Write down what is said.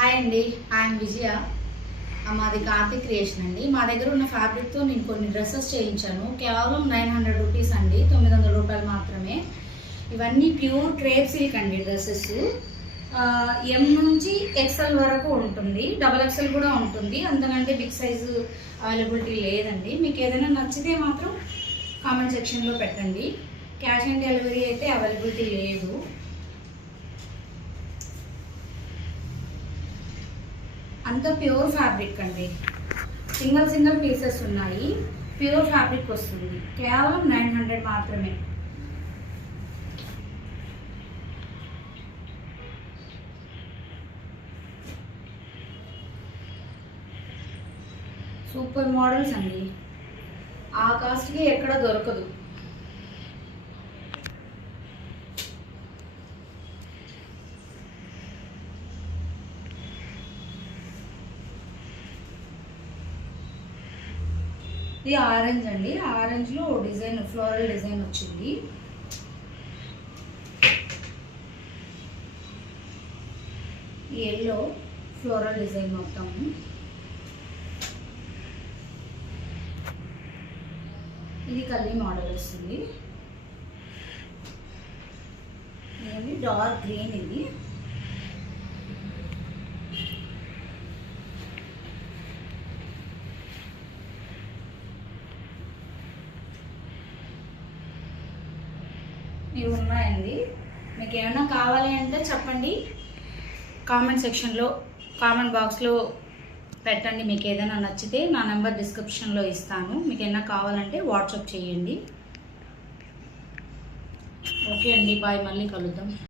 Hi అండి, I'm విజయ. మాది Karthik creation అండి. మా దగ్గర ఉన్న ఫ్యాబ్రిక్తో నేను కొన్ని డ్రెస్సెస్ చేయించాను. కేవలం 900 రూపీస్ అండి, 900 రూపాయలు మాత్రమే. ఇవన్నీ ప్యూర్ క్రేప్ సిల్క్ అండి. డ్రెస్సెస్ ఎం నుంచి ఎక్సెల్ వరకు ఉంటుంది, డబల్ ఎక్సెల్ కూడా ఉంటుంది. అంతకంటే బిగ్ సైజు అవైలబిలిటీ లేదండి. మీకు ఏదైనా నచ్చితే మాత్రం కామెంట్ సెక్షన్లో పెట్టండి. క్యాష్ ఆన్ డెలివరీ అయితే అవైలబిలిటీ లేదు. అంత ప్యూర్ ఫ్యాబ్రిక్ అండి. సింగిల్ పీసెస్ ఉన్నాయి. ప్యూర్ ఫ్యాబ్రిక్ వస్తుంది. కేవలం 900 మాత్రమే. సూపర్ మోడల్స్ అండి. ఆ కాస్ట్కి ఎక్కడ దొరకదు. ఇది ఆరెంజ్ అండి. ఆరెంజ్లో డిజైన్, ఫ్లోరల్ డిజైన్ వచ్చింది. ఎల్లో ఫ్లోరల్ డిజైన్ మొత్తం. ఇది కలీ మోడల్ వస్తుంది. ఇది డార్క్ గ్రీన్. ఇది ఇవి ఉన్నాయండి. మీకు ఏమైనా కావాలి అంటే చెప్పండి, కామెంట్ సెక్షన్లో, కామెంట్ బాక్స్లో పెట్టండి. మీకు ఏదైనా నచ్చితే నా నెంబర్ డిస్క్రిప్షన్లో ఇస్తాను. మీకు ఏమైనా కావాలంటే వాట్సాప్ చేయండి. ఓకే అండి, బాయ్, మళ్ళీ కలుద్దాం.